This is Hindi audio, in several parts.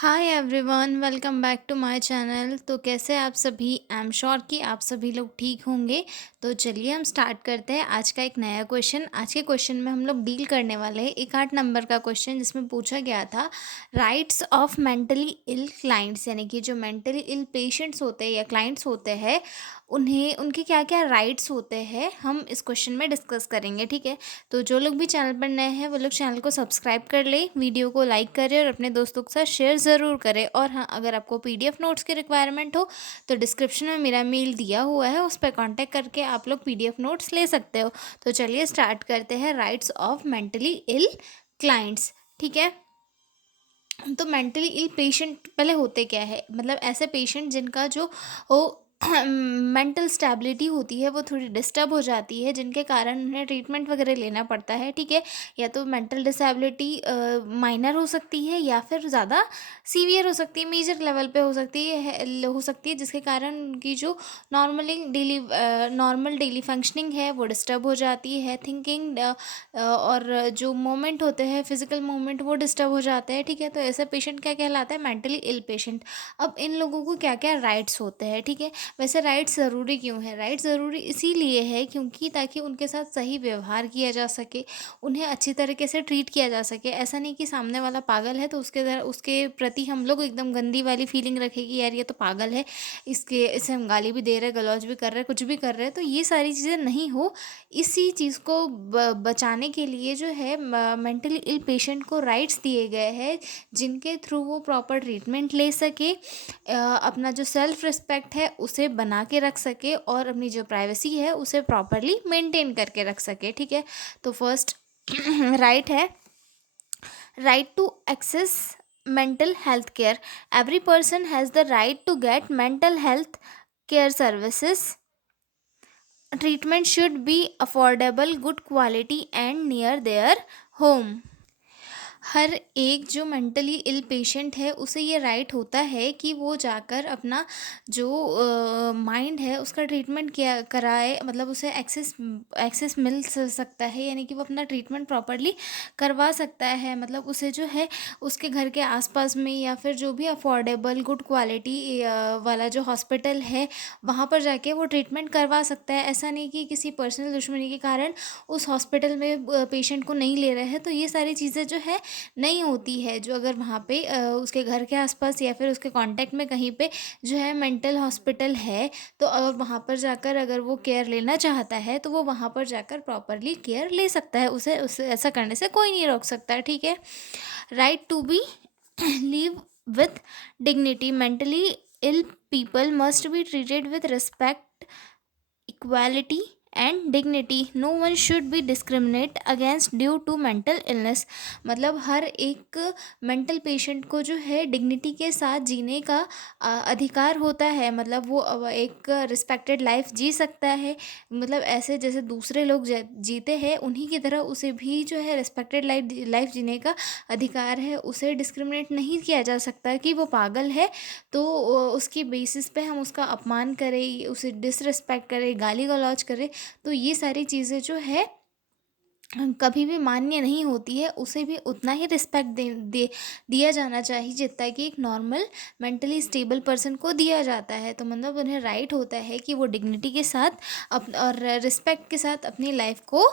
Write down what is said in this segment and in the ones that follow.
Hi everyone, welcome back to my channel. तो कैसे आप सभी? आई एम श्योर कि आप सभी लोग ठीक होंगे। तो चलिए हम स्टार्ट करते हैं आज का एक नया क्वेश्चन। आज के क्वेश्चन में हम लोग डील करने वाले हैं एक 8 नंबर का क्वेश्चन, जिसमें पूछा गया था rights of mentally ill clients, यानी कि जो मेंटली इल पेशेंट्स होते हैं या क्लाइंट्स होते हैं, उन्हें उनके क्या क्या राइट्स होते हैं, हम इस क्वेश्चन में डिस्कस करेंगे। ठीक है, तो जो लोग भी चैनल पर नए हैं वो लोग चैनल को सब्सक्राइब कर लें, वीडियो को लाइक करें और अपने दोस्तों के साथ शेयर ज़रूर करें। और हाँ, अगर आपको पीडीएफ नोट्स की रिक्वायरमेंट हो तो डिस्क्रिप्शन में मेरा मेल दिया हुआ है, उस पर कांटेक्ट करके आप लोग पीडीएफ नोट्स ले सकते हो। तो चलिए स्टार्ट करते हैं rights of mentally ill clients. ठीक है, तो मेंटली इल पेशेंट पहले होते क्या है, मतलब ऐसे पेशेंट जिनका जो वो मेंटल स्टेबिलिटी होती है वो थोड़ी डिस्टर्ब हो जाती है, जिनके कारण उन्हें ट्रीटमेंट वगैरह लेना पड़ता है। ठीक है, या तो मेंटल डिसेबिलिटी माइनर हो सकती है या फिर ज़्यादा सीवियर हो सकती है, मेजर लेवल पे हो सकती है, जिसके कारण उनकी जो नॉर्मल डेली फंक्शनिंग है वो डिस्टर्ब हो जाती है। थिंकिंग और जो मोमेंट होते हैं, फिजिकल मोमेंट, वो डिस्टर्ब हो जाते हैं। ठीक है, तो ऐसा पेशेंट क्या कहलाता है? Mentally ill patient. अब इन लोगों को क्या क्या राइट्स होते हैं? ठीक है, वैसे राइट्स ज़रूरी क्यों है? राइट्स ज़रूरी इसीलिए है क्योंकि ताकि उनके साथ सही व्यवहार किया जा सके, उन्हें अच्छी तरीके से ट्रीट किया जा सके। ऐसा नहीं कि सामने वाला पागल है तो उसके प्रति हम लोग एकदम गंदी वाली फीलिंग रखें कि यार ये तो पागल है, इसे हम गाली भी दे रहे, गलौज भी कर रहे, कुछ भी कर रहे हैं। तो ये सारी चीज़ें नहीं हो, इसी चीज़ को बचाने के लिए जो है मेंटली इल पेशेंट को राइट्स दिए गए हैं, जिनके थ्रू वो प्रॉपर ट्रीटमेंट ले सके, अपना जो सेल्फ रिस्पेक्ट है उसे बना के रख सके और अपनी जो प्राइवेसी है उसे प्रॉपरली मेंटेन करके रख सके। ठीक है, तो फर्स्ट राइट है right to access mental health care. Every person has the right to get mental health care services. Treatment should be affordable, good quality, and near their home. हर एक जो मेंटली इल पेशेंट है उसे ये राइट होता है कि वो जाकर अपना जो माइंड है उसका ट्रीटमेंट किया कराए, मतलब उसे एक्सेस मिल सकता है, यानी कि वो अपना ट्रीटमेंट प्रॉपरली करवा सकता है। मतलब उसे जो है उसके घर के आसपास में या फिर जो भी अफोर्डेबल गुड क्वालिटी वाला जो हॉस्पिटल है वहाँ पर जाके वो ट्रीटमेंट करवा सकता है। ऐसा नहीं कि किसी पर्सनल दुश्मनी के कारण उस हॉस्पिटल में पेशेंट को नहीं ले रहे हैं। तो ये सारी चीज़ें जो है नहीं होती है, जो अगर वहाँ पे उसके घर के आसपास या फिर उसके कांटेक्ट में कहीं पे जो है मेंटल हॉस्पिटल है, तो अगर वहाँ पर जाकर अगर वो केयर लेना चाहता है तो वो वहाँ पर जाकर प्रॉपरली केयर ले सकता है, उसे उसे ऐसा करने से कोई नहीं रोक सकता है। ठीक है, right to be live with dignity. Mentally ill people must be treated with respect, equality and dignity. No one should be discriminate against due to mental illness. मतलब हर एक मेंटल पेशेंट को जो है डिग्निटी के साथ जीने का अधिकार होता है। मतलब वो एक रिस्पेक्टेड लाइफ जी सकता है, मतलब ऐसे जैसे दूसरे लोग जीते हैं उन्हीं की तरह उसे भी जो है रिस्पेक्टेड लाइफ जीने का अधिकार है। उसे डिस्क्रिमिनेट नहीं किया जा सकता कि वो पागल है तो उसकी बेसिस पे हम उसका अपमान करें, उसे डिसरिस्पेक्ट करें, गाली गलौज करें। तो ये सारी चीज़ें जो है कभी भी मान्य नहीं होती है। उसे भी उतना ही रिस्पेक्ट दिया जाना चाहिए जितना कि एक नॉर्मल मेंटली स्टेबल पर्सन को दिया जाता है। तो मतलब उन्हें राइट होता है कि वो डिग्निटी के साथ और रिस्पेक्ट के साथ अपनी लाइफ को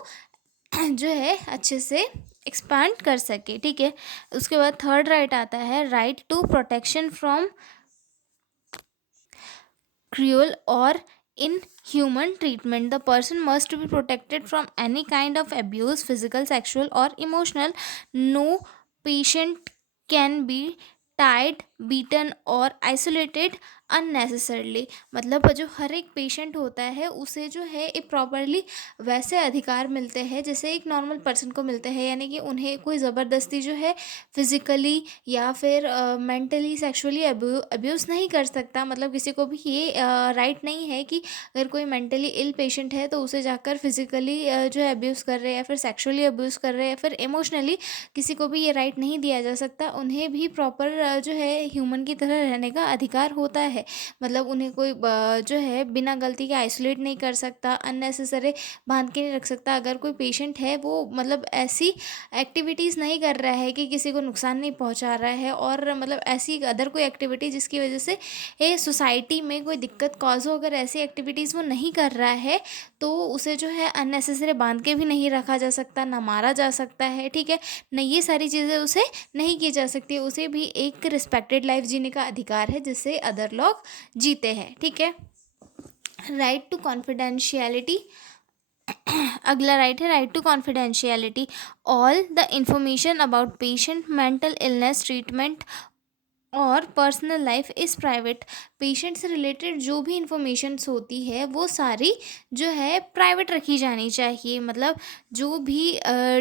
जो है अच्छे से एक्सपांड कर सके। ठीक है, उसके बाद थर्ड राइट आता है right to protection from cruel or inhuman treatment. The person must be protected from any kind of abuse, physical, sexual, or emotional. No patient can be tied, beaten और isolated unnecessarily. मतलब जो हर एक पेशेंट होता है उसे जो है एक प्रॉपरली वैसे अधिकार मिलते हैं जैसे एक नॉर्मल पर्सन को मिलते हैं, यानी कि उन्हें कोई ज़बरदस्ती जो है फिज़िकली या फिर मेंटली सेक्सुअली अब्यूज़ नहीं कर सकता। मतलब किसी को भी ये राइट नहीं है कि अगर कोई मेंटली इल पेशेंट है तो उसे जाकर फिज़िकली जो है अब्यूज़ कर रहे हैं या फिर सेक्सुअली अब्यूज़ कर रहे हैं या फिर इमोशनली, किसी को भी ये राइट नहीं दिया जा सकता। उन्हें भी प्रॉपर जो है ह्यूमन की तरह रहने का अधिकार होता है। मतलब उन्हें कोई जो है बिना गलती के आइसोलेट नहीं कर सकता, अननेसेसरी बांध के नहीं रख सकता। अगर कोई पेशेंट है वो मतलब ऐसी एक्टिविटीज़ नहीं कर रहा है कि किसी को नुकसान नहीं पहुंचा रहा है, और मतलब ऐसी अदर कोई एक्टिविटी जिसकी वजह से ये सोसाइटी में कोई दिक्कत कॉज हो, अगर ऐसी एक्टिविटीज़ वो नहीं कर रहा है तो उसे जो है अननेसेसरी बांध के भी नहीं रखा जा सकता, ना मारा जा सकता है, ठीक है। न ये सारी चीज़ें उसे नहीं की जा सकती। उसे भी एक रिस्पेक्टेड लाइफ जीने का अधिकार है जिससे अदर लोग जीते हैं, ठीक है। Right to confidentiality. अगला राइट है right to confidentiality. All the information about patient mental illness treatment और personal life is private. Patient से रिलेटेड जो भी इंफॉर्मेशंस होती है वो सारी जो है प्राइवेट रखी जानी चाहिए। मतलब जो भी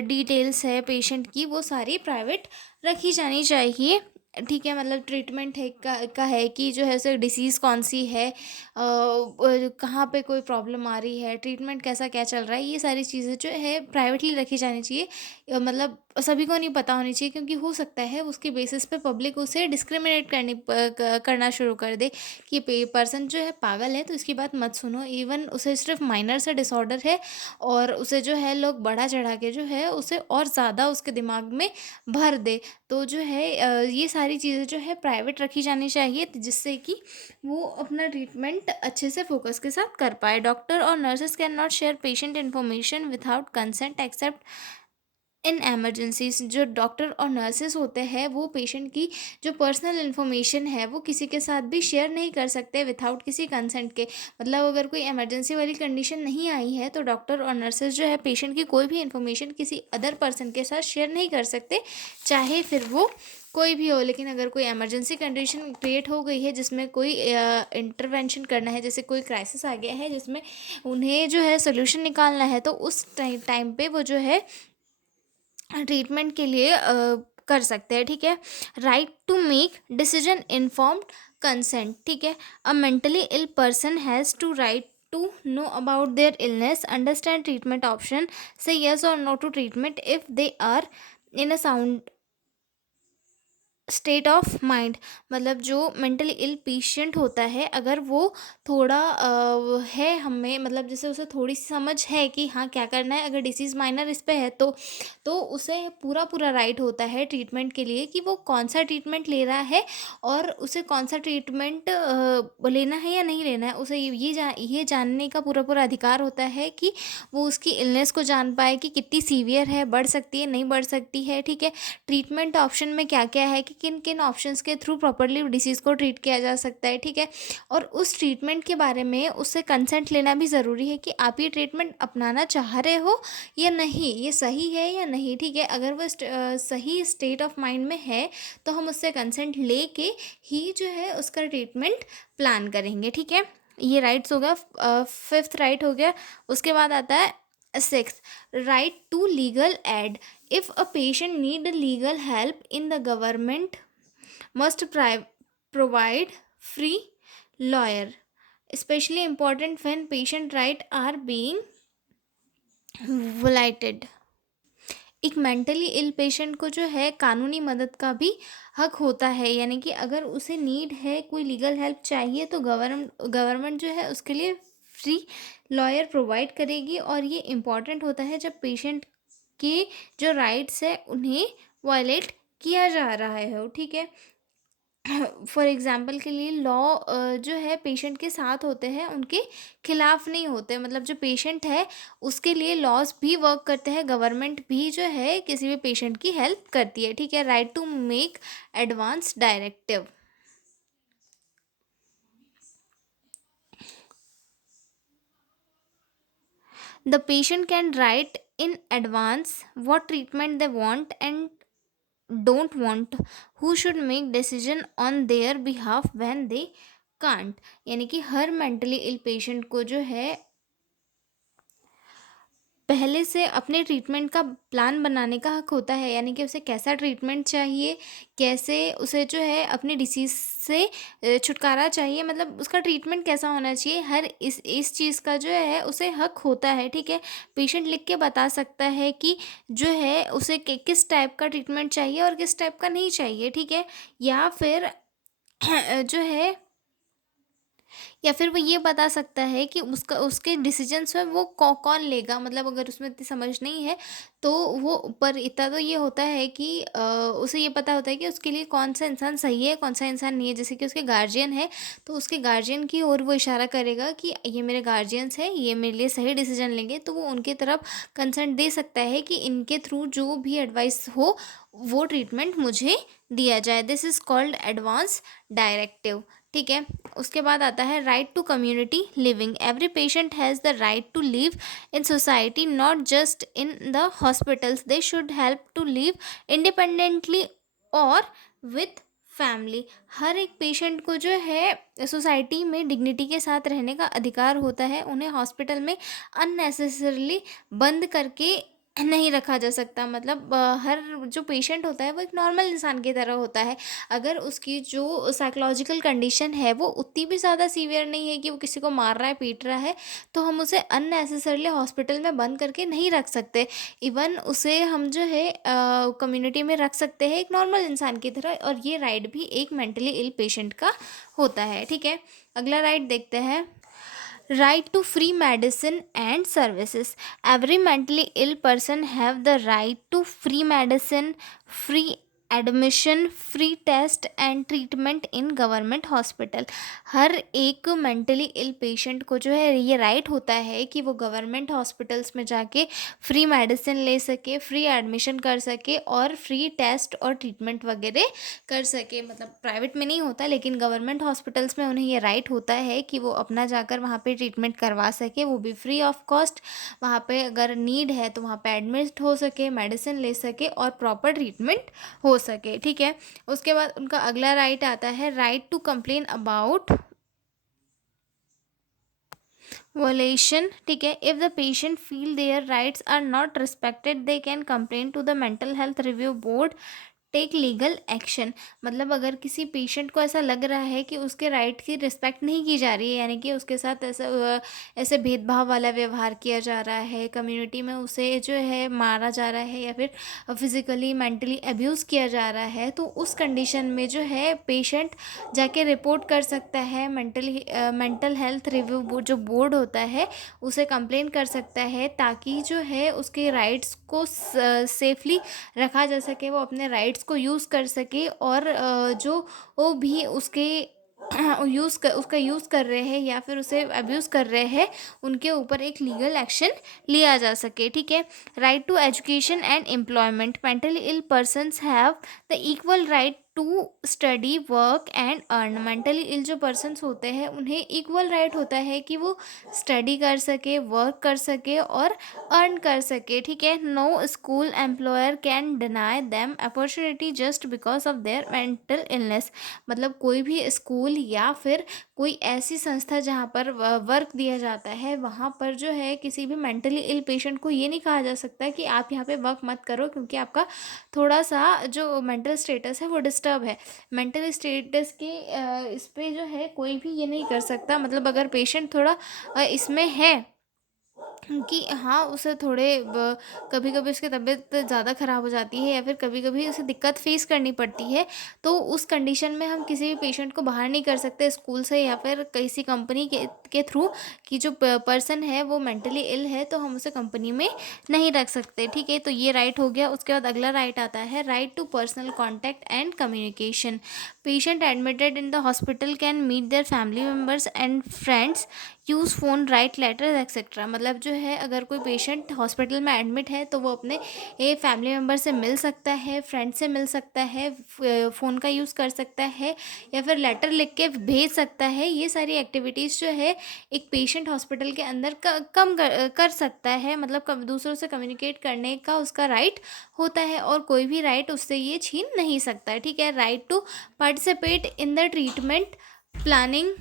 डिटेल्स है पेशेंट की वो सारी प्राइवेट रखी जानी चाहिए, ठीक है। मतलब ट्रीटमेंट है का है कि जो है उसे डिसीज़ कौन सी है, कहाँ पे कोई प्रॉब्लम आ रही है, ट्रीटमेंट कैसा क्या चल रहा है, ये सारी चीज़ें जो है प्राइवेटली रखी जानी चाहिए। मतलब सभी को नहीं पता होनी चाहिए, क्योंकि हो सकता है उसके बेसिस पे पब्लिक उसे डिस्क्रिमिनेट करना शुरू कर दे कि पर्सन जो है पागल है तो इसकी बात मत सुनो। इवन उसे सिर्फ माइनर से डिसऑर्डर है और उसे जो है लोग बढ़ा चढ़ा के जो है उसे और ज़्यादा उसके दिमाग में भर दे। तो जो है ये सारी चीज़ें जो है प्राइवेट रखी जानी चाहिए, जिससे कि वो अपना ट्रीटमेंट अच्छे से फोकस के साथ कर पाए। डॉक्टर और nurses can not share patient information without consent accept in emergencies. जो डॉक्टर और नर्सेस होते हैं वो पेशेंट की जो पर्सनल इन्फॉर्मेशन है वो किसी के साथ भी शेयर नहीं कर सकते विथआउट किसी कंसेंट के। मतलब अगर कोई इमरजेंसी वाली कंडीशन नहीं आई है तो डॉक्टर और नर्सेस जो है पेशेंट की कोई भी इन्फॉर्मेशन किसी अदर पर्सन के साथ शेयर नहीं कर सकते, चाहे फिर वो कोई भी हो। लेकिन अगर कोई इमरजेंसी कंडीशन क्रिएट हो गई है जिसमें कोई इंटरवेंशन करना है, जैसे कोई क्राइसिस आ गया है जिसमें उन्हें जो है सोल्यूशन निकालना है, तो उस टाइम पे वो जो है ट्रीटमेंट के लिए कर सकते हैं, ठीक है। Right to make decision informed consent, ठीक है। A mentally ill person has to right to know about their illness, understand treatment option, say yes और no to treatment if they are in a sound state of mind. मतलब जो मेंटली इल पेशेंट होता है अगर वो थोड़ा है हमें, मतलब जैसे उसे थोड़ी सी समझ है कि हाँ क्या करना है, अगर डिसीज़ माइनर इस पे है तो उसे पूरा पूरा राइट होता है ट्रीटमेंट के लिए कि वो कौन सा ट्रीटमेंट ले रहा है और उसे कौन सा ट्रीटमेंट लेना है या नहीं लेना है। उसे ये जानने का पूरा पूरा अधिकार होता है कि वो उसकी इलनेस को जान पाए कि कितनी सीवियर है, बढ़ सकती है नहीं बढ़ सकती है, ठीक है। ट्रीटमेंट ऑप्शन में क्या क्या है कि किन किन ऑप्शंस के थ्रू प्रॉपरली डिसीज़ को ट्रीट किया जा सकता है, ठीक है। और उस ट्रीटमेंट के बारे में उससे कंसेंट लेना भी ज़रूरी है कि आप ये ट्रीटमेंट अपनाना चाह रहे हो या नहीं, ये सही है या नहीं, ठीक है। अगर वो सही स्टेट ऑफ माइंड में है तो हम उससे कंसेंट लेके ही जो है उसका ट्रीटमेंट प्लान करेंगे, ठीक है। ये राइट्स हो गया, फिफ्थ राइट हो गया। उसके बाद आता है six, right to legal aid. If a patient need legal help in the government must provide free lawyer, especially important when patient right are being violated। एक मेंटली इल पेशेंट को जो है कानूनी मदद का भी हक होता है, यानी कि अगर उसे नीड है, कोई लीगल हेल्प चाहिए तो गवर्नमेंट जो है उसके लिए फ्री लॉयर प्रोवाइड करेगी। और ये इम्पॉर्टेंट होता है जब पेशेंट के जो राइट्स है उन्हें वायलेट किया जा रहा है, ठीक है। फॉर एग्जांपल के लिए लॉ जो है पेशेंट के साथ होते हैं, उनके खिलाफ नहीं होते। मतलब जो पेशेंट है उसके लिए लॉज भी वर्क करते हैं, गवर्नमेंट भी जो है किसी भी पेशेंट की हेल्प करती है, ठीक है। Right to make advance directive. The patient can write in advance what treatment they want and don't want, who should make decision on their behalf when they can't। यानी कि हर मेंटली इल पेशेंट को जो है पहले से अपने ट्रीटमेंट का प्लान बनाने का हक होता है, यानी कि उसे कैसा ट्रीटमेंट चाहिए, कैसे उसे जो है अपने डिसीज़ से छुटकारा चाहिए, मतलब उसका ट्रीटमेंट कैसा होना चाहिए, हर इस चीज़ का जो है उसे हक होता है, ठीक है। पेशेंट लिख के बता सकता है कि जो है उसे किस टाइप का ट्रीटमेंट चाहिए और किस टाइप का नहीं चाहिए, ठीक है। या फिर जो है या फिर वो ये बता सकता है कि उसका उसके डिसीजंस में वो कौन लेगा, मतलब अगर उसमें इतनी समझ नहीं है तो वो, पर इतना तो ये होता है कि उसे ये पता होता है कि उसके लिए कौन सा इंसान सही है, कौन सा इंसान नहीं है। जैसे कि उसके गार्जियन है तो उसके गार्जियन की ओर वो इशारा करेगा कि ये मेरे गार्जियंस है, ये मेरे लिए सही डिसीजन लेंगे, तो वो उनकी तरफ कंसर्न दे सकता है कि इनके थ्रू जो भी एडवाइस हो वो ट्रीटमेंट मुझे दिया जाए। This is called advance directive. ठीक है। उसके बाद आता है right to community living. Every patient has the right to live in society, not just in the hospitals. They should help to live independently और विथ फैमिली। हर एक पेशेंट को जो है सोसाइटी में डिग्निटी के साथ रहने का अधिकार होता है। उन्हें हॉस्पिटल में अननेसेसरली बंद करके नहीं रखा जा सकता। मतलब हर जो पेशेंट होता है वो एक नॉर्मल इंसान की तरह होता है। अगर उसकी जो साइकोलॉजिकल कंडीशन है वो उतनी भी ज़्यादा सीवियर नहीं है कि वो किसी को मार रहा है, पीट रहा है, तो हम उसे अननेसेसरली हॉस्पिटल में बंद करके नहीं रख सकते। इवन उसे हम जो है कम्युनिटी में रख सकते हैं एक नॉर्मल इंसान की तरह, और ये राइट भी एक मेंटली इल पेशेंट का होता है। ठीक है। अगला राइट देखते हैं। Right to free medicine and services. Every mentally ill person have the right to free medicine, free admission, free test and treatment in government hospital. हर एक मेंटली इल पेशेंट को जो है ये राइट होता है कि वो गवर्नमेंट हॉस्पिटल्स में जाके फ्री मेडिसिन ले सके, फ्री एडमिशन कर सके और फ्री टेस्ट और ट्रीटमेंट वगैरह कर सके। मतलब प्राइवेट में नहीं होता, लेकिन गवर्नमेंट हॉस्पिटल्स में उन्हें ये राइट होता है कि वो अपना जाकर वहाँ पे ट्रीटमेंट करवा सके, वो भी फ्री ऑफ कॉस्ट। वहाँ पे अगर नीड है तो वहाँ पे एडमिट हो सके, मेडिसिन ले सके और प्रॉपर ट्रीटमेंट हो सके। ठीक है। उसके बाद उनका अगला राइट आता है right to complain about violation. ठीक है। If the patient feel their rights are not respected they can complain to the mental health review board, take legal action. मतलब अगर किसी पेशेंट को ऐसा लग रहा है कि उसके राइट की रिस्पेक्ट नहीं की जा रही है, यानी कि उसके साथ ऐसे भेदभाव वाला व्यवहार किया जा रहा है, कम्युनिटी में उसे जो है मारा जा रहा है या फिर फिज़िकली मेंटली अब्यूज़ किया जा रहा है, तो उस कंडीशन में जो है पेशेंट जाके रिपोर्ट कर सकता है। मेंटल हेल्थ रिव्यू जो बोर्ड होता है उसे कंप्लेन कर सकता है, ताकि जो है उसके राइट्स को सेफली रखा जा सके, वो अपने राइट्स को यूज़ कर सके, और जो वो भी उसके उसका यूज़ कर रहे हैं या फिर उसे अब्यूज़ कर रहे हैं, उनके ऊपर एक लीगल एक्शन लिया जा सके। ठीक है। Right to education and employment. Mentally ill persons have the equal right to study, work and earn. Mentally ill जो पर्सनस होते हैं उन्हें इक्वल राइट होता है कि वो स्टडी कर सके, वर्क कर सके और अर्न कर सके। ठीक है। No school employer can deny them opportunity just because of their mental illness. मतलब कोई भी स्कूल या फिर कोई ऐसी संस्था जहाँ पर वर्क दिया जाता है, वहाँ पर जो है किसी भी मेंटली इल पेशेंट को ये नहीं कहा जा सकता कि आप यहाँ पे वर्क मत करो, क्योंकि आपका थोड़ा सा जो मेंटल स्टेटस है वो डिस्टर्ब है। मेंटल स्टेटस के इस पे जो है कोई भी ये नहीं कर सकता। मतलब अगर पेशेंट थोड़ा इसमें है कि हाँ, उसे थोड़े कभी कभी उसकी तबीयत ज़्यादा ख़राब हो जाती है या फिर कभी कभी उसे दिक्कत फेस करनी पड़ती है, तो उस कंडीशन में हम किसी भी पेशेंट को बाहर नहीं कर सकते स्कूल से या फिर किसी कंपनी के थ्रू, कि जो पर्सन है वो मेंटली इल है तो हम उसे कंपनी में नहीं रख सकते। ठीक है। तो ये राइट हो गया। उसके बाद अगला राइट आता है right to personal contact and communication. Patient admitted in the hospital can meet their family members and friends, use phone, write letters etcetera. मतलब जो है अगर कोई पेशेंट हॉस्पिटल में एडमिट है तो वो अपने फैमिली मेम्बर से मिल सकता है, फ्रेंड से मिल सकता है, फ़ोन का यूज़ कर सकता है या फिर लेटर लिख के भेज सकता है। ये सारी एक्टिविटीज़ जो है एक पेशेंट हॉस्पिटल के अंदर कम कर सकता है। मतलब दूसरों से कम्युनिकेट करने का उसका राइट होता है और कोई भी राइट उससे ये छीन नहीं सकता है। ठीक है। Right to participate in the treatment planning.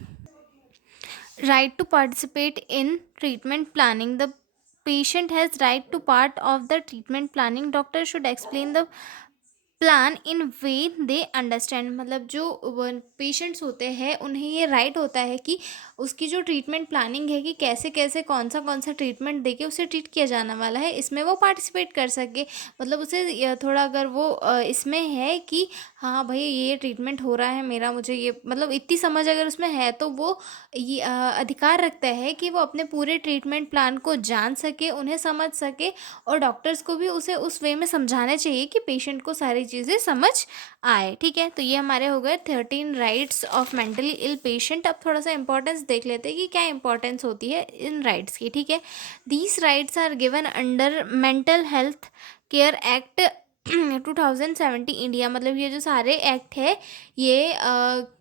Right to participate in treatment planning. The patient has right to part of the treatment planning. Doctor should explain the plan in way they understand, मतलब जो पेशेंट्स होते हैं उन्हें ये राइट होता है कि उसकी जो ट्रीटमेंट प्लानिंग है कि कैसे कैसे कौन सा ट्रीटमेंट देके उसे ट्रीट किया जाने वाला है, इसमें वो पार्टिसिपेट कर सके। मतलब उसे थोड़ा अगर वो इसमें है कि हाँ भाई ये ट्रीटमेंट हो रहा है मेरा, मुझे ये मतलब इतनी समझ अगर उसमें है तो वो ये अधिकार रखता है कि वो अपने पूरे ट्रीटमेंट प्लान को जान सके, उन्हें समझ सके, और डॉक्टर्स को भी उसे उस वे में समझाना चाहिए कि पेशेंट को सारी चीज़ें समझ आए। ठीक है, तो ये हमारे हो गए 13 rights of mentally ill patient. अब थोड़ा सा इंपॉर्टेंस देख लेते हैं कि क्या इंपॉर्टेंस होती है इन राइट्स की। ठीक है, these rights are given under mental health care act 2070 India. मतलब ये जो सारे एक्ट है ये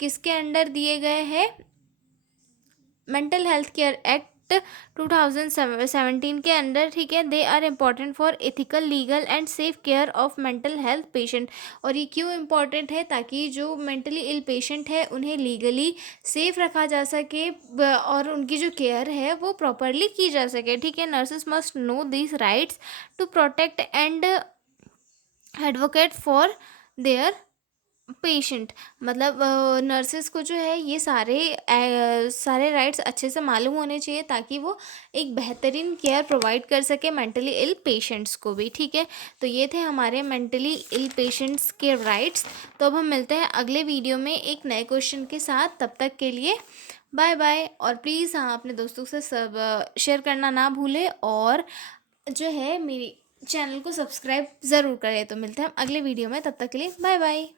किसके अंडर दिए गए हैं? मेंटल हेल्थ केयर एक्ट 2017 के अंडर। ठीक है, they are important for ethical legal and safe care of mental health patient. और ये क्यों इम्पॉर्टेंट है? ताकि जो मेंटली इल पेशेंट है उन्हें लीगली सेफ रखा जा सके और उनकी जो केयर है वो प्रॉपरली की जा सके। ठीक है, nurses must know this rights to protect and advocate for their patient. मतलब नर्सेस को जो है ये सारे राइट्स अच्छे से मालूम होने चाहिए ताकि वो एक बेहतरीन केयर प्रोवाइड कर सके मेंटली इल पेशेंट्स को भी। ठीक है, तो ये थे हमारे मेंटली इल पेशेंट्स के राइट्स। तो अब हम मिलते हैं अगले वीडियो में एक नए क्वेश्चन के साथ। तब तक के लिए बाय बाय। और प्लीज़ हाँ अपने दोस्तों से सब शेयर करना ना भूलें, और जो है मेरी चैनल को सब्सक्राइब ज़रूर करें। तो मिलते हैं हम अगले वीडियो में, तब तक के लिए बाय बाय।